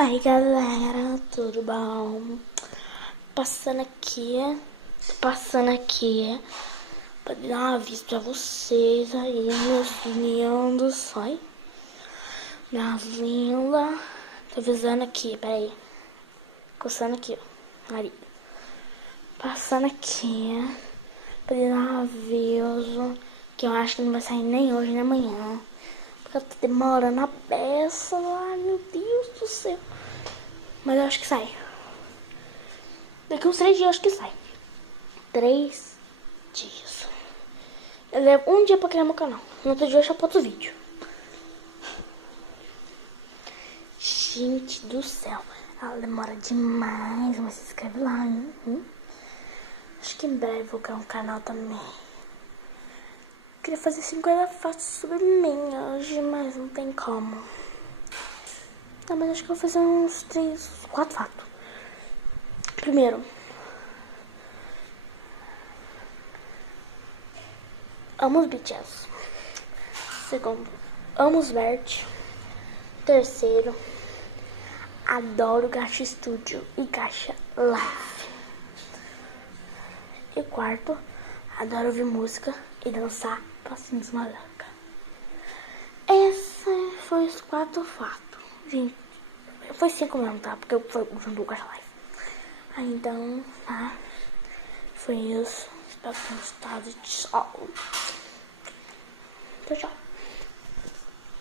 Aí galera, tudo bom? Passando aqui pra dar um aviso pra vocês aí, meus lindos, olha. Minhas lindas. Tô avisando aqui, peraí. Coçando aqui, ó. Ali. Passando aqui pra dar um aviso que eu acho que não vai sair nem hoje nem amanhã. Porque tá demorando a beça. Ai, meu Deus do céu. Mas eu acho que sai. Daqui uns 3 dias eu acho que sai. 3 dias. Eu levo um dia pra criar meu canal. No outro dia eu já boto o vídeo. Gente do céu. Ela demora demais. Mas se inscreve lá, hein? Acho que em breve vou criar um canal também. Queria fazer 50 fatos sobre mim hoje, mas não tem como. Não, mas acho que eu vou fazer uns 3, 4 fatos. Primeiro, amo os BTS. Segundo, amo os Vert. Terceiro, adoro Gacha Studio e Gacha Live. E quarto, adoro ouvir música e dançar passinhos malaca. Esse foi os 4 fatos. Gente, foi 5 mesmo, tá? Porque foi usando o Gacha Live. Aí então, tá? Foi isso. Espero que tenham gostado. Tchau. Tchau, tchau.